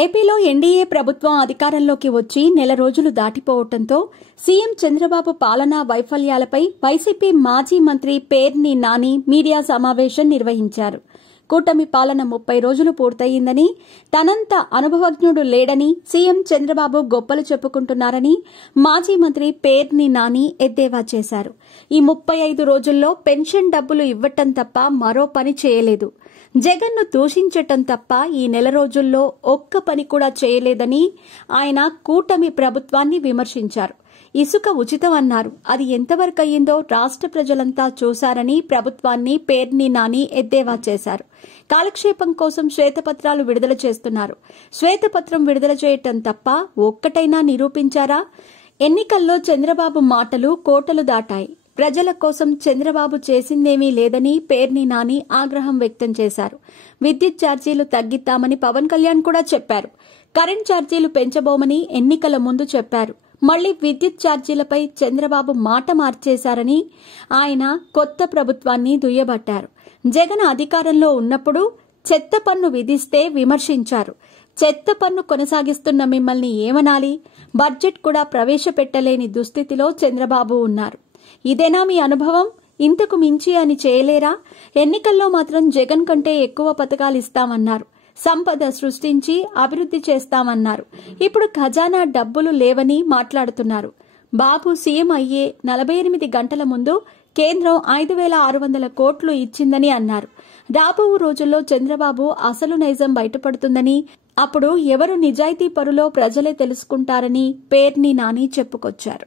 ఏపీలో ఎన్డీఏ ప్రభుత్వం అధికారంలోకి వచ్చి నెల రోజులు దాటిపోవడంతో సీఎం చంద్రబాబు పాలనా వైఫల్యాలపై వైసీపీ మాజీ మంత్రి పేర్ని నాని మీడియా సమావేశం నిర్వహించారు. కూటమి పాలన 30 రోజులు పూర్తయిందని, తనంత అనుభవజ్ఞుడు లేడని సీఎం చంద్రబాబు గొప్పలు చెప్పుకుంటున్నారని మాజీ మంత్రి పేర్ని నాని ఎద్దేవా చేశారు. ఈ 35 రోజుల్లో పెన్షన్ డబ్బులు ఇవ్వటం తప్ప మరో పని చేయలేదు. జగన్ను దూషించటం తప్ప ఈ నెల రోజుల్లో ఒక్క పని కూడా చేయలేదని ఆయన కూటమి ప్రభుత్వాన్ని విమర్శించారు. ఇసుక ఉచితం అన్నారు. అది ఎంతవరకు అయ్యిందో రాష్ట్ర ప్రజలంతా చూశారని ప్రభుత్వాన్ని పేర్ని నాని ఎద్దేవా చేశారు. కాలక్షేపం కోసం శ్వేతపత్రాలు విడుదల చేస్తున్నారు. శ్వేతపత్రం విడుదల చేయటం తప్ప ఒక్కటైనా నిరూపించారా? ఎన్నికల్లో చంద్రబాబు మాటలు కోటలు దాటాయి. ప్రజల కోసం చంద్రబాబు చేసిందేమీ లేదని పేర్ని నాని ఆగ్రహం వ్యక్తం చేశారు. విద్యుత్ ఛార్జీలు తగ్గిద్దామని పవన్ కళ్యాణ్ కూడా చెప్పారు. కరెంట్ ఛార్జీలు పెంచబోమని ఎన్నికల ముందు చెప్పారు. మళ్లీ విద్యుత్ ఛార్జీలపై చంద్రబాబు మాట మార్చేశారని ఆయన కొత్త ప్రభుత్వాన్ని దుయ్యబట్టారు. జగన్ అధికారంలో ఉన్నప్పుడు చెత్త పన్ను విధిస్తే విమర్శించారు. చెత్త పన్ను కొనసాగిస్తున్న మిమ్మల్ని ఏమనాలి? బడ్జెట్ కూడా ప్రవేశపెట్టలేని దుస్థితిలో చంద్రబాబు ఉన్నారు. ఇదేనా మీ అనుభవం? ఇంతకు మించి అని చేయలేరా? ఎన్నికల్లో మాత్రం జగన్ కంటే ఎక్కువ పథకాలు ఇస్తామన్నారు. సంపద సృష్టించి అభివృద్ధి చేస్తామన్నారు. ఇప్పుడు ఖజానా డబ్బులు లేవని మాట్లాడుతున్నారు. బాబు సీఎం అయ్యే 48 గంటల ముందు కేంద్రం 5,600 కోట్లు ఇచ్చిందని అన్నారు. రాబో రోజుల్లో చంద్రబాబు అసలు నైజం బయటపడుతుందని, అప్పుడు ఎవరు నిజాయితీ పరులో ప్రజలే తెలుసుకుంటారని పేర్ని నాని చెప్పుకొచ్చారు.